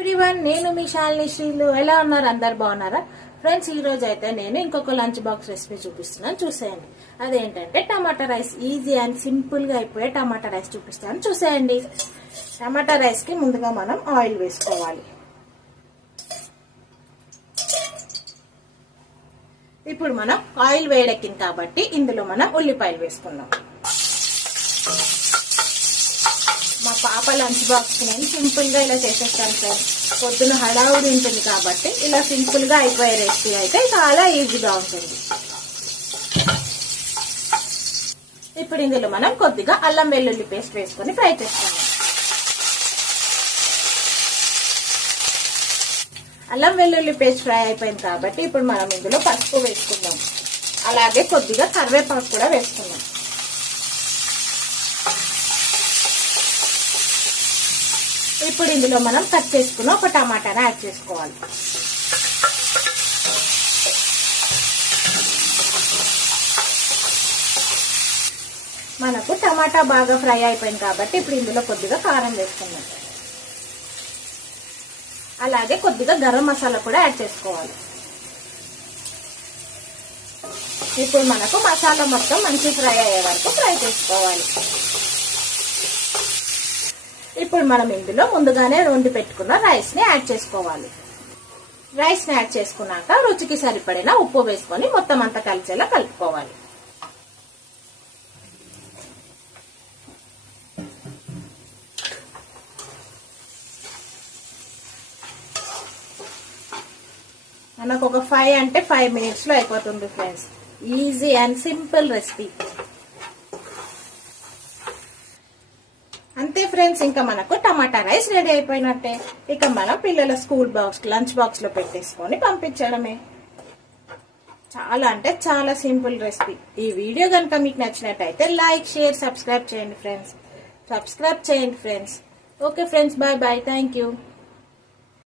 Everyone, నేను మీ శాలిని శ్రీలు. ఎలా ఉన్నారు? అందరు బాగున్నారా ఫ్రెండ్స్? ఈ రోజు అయితే నేను ఇంకొక లంచ్ బాక్స్ రెసిపీ చూపిస్తున్నాను, చూసేయండి. అదేంటంటే టమాటా రైస్. ఈజీ అండ్ సింపుల్ గా అయిపోయే టమాటా రైస్ చూపిస్తాను, చూసేయండి. టమాటా రైస్ కి ముందుగా మనం ఆయిల్ వేసుకోవాలి. ఇప్పుడు మనం ఆయిల్ వేడెక్కింది కాబట్టి ఇందులో మనం ఉల్లిపాయలు వేసుకుందాం. మా పాప లంచ్ బాక్స్ నేను సింపుల్ గా ఇలా చేసేస్తాను ఫ్రెండ్స్. పొద్దున హడావుడి ఉంటుంది కాబట్టి ఇలా సింపుల్ గా అయిపోయే రెసిపీ అయితే చాలా ఈజీగా ఉంటుంది. ఇప్పుడు ఇందులో మనం కొద్దిగా అల్లం వెల్లుల్లి పేస్ట్ వేసుకొని ఫ్రై చేస్తాము. అల్లం వెల్లుల్లి పేస్ట్ ఫ్రై అయిపోయింది కాబట్టి ఇప్పుడు మనం ఇందులో పసుపు వేసుకుందాం. అలాగే కొద్దిగా కరివేపాకు కూడా వేసుకుందాం. ఇప్పుడు ఇందులో మనం కట్ చేసుకున్న ఒక టమాటాని యాడ్ చేసుకోవాలి. మనకు టమాటా బాగా ఫ్రై అయిపోయింది కాబట్టి ఇప్పుడు ఇందులో కొద్దిగా కారం వేసుకుందాం. అలాగే కొద్దిగా గరం మసాలా కూడా యాడ్ చేసుకోవాలి. ఇప్పుడు మనకు మసాలా మొత్తం మంచి ఫ్రై అయ్యే వరకు ఫ్రై చేసుకోవాలి. ఇప్పుడు మనం ఇందులో ముందుగానే వండి పెట్టుకున్న రైస్ ని యాడ్ చేసుకోవాలి. రైస్ ని యాడ్ చేసుకున్నాక రుచికి సరిపడిన ఉప్పు వేసుకొని మొత్తం అంతా కలిసేలా కలుపుకోవాలి. మనకు ఒక 5 minutes లో అయిపోతుంది friends. Easy and simple recipe. అంతే ఫ్రెండ్స్, ఇంకా మనకు టమాటా రైస్ రెడీ అయిపోయినట్టే. ఇక మన పిల్లల స్కూల్ బాక్స్ లంచ్ బాక్స్ లో పెట్టేసుకొని పంపించడమే. చాలా అంటే చాలా సింపుల్ రెసిపీ. ఈ వీడియో కనుక మీకు నచ్చినట్టయితే లైక్, షేర్, సబ్స్క్రైబ్ చేయండి friends. Okay friends, bye bye. Thank you.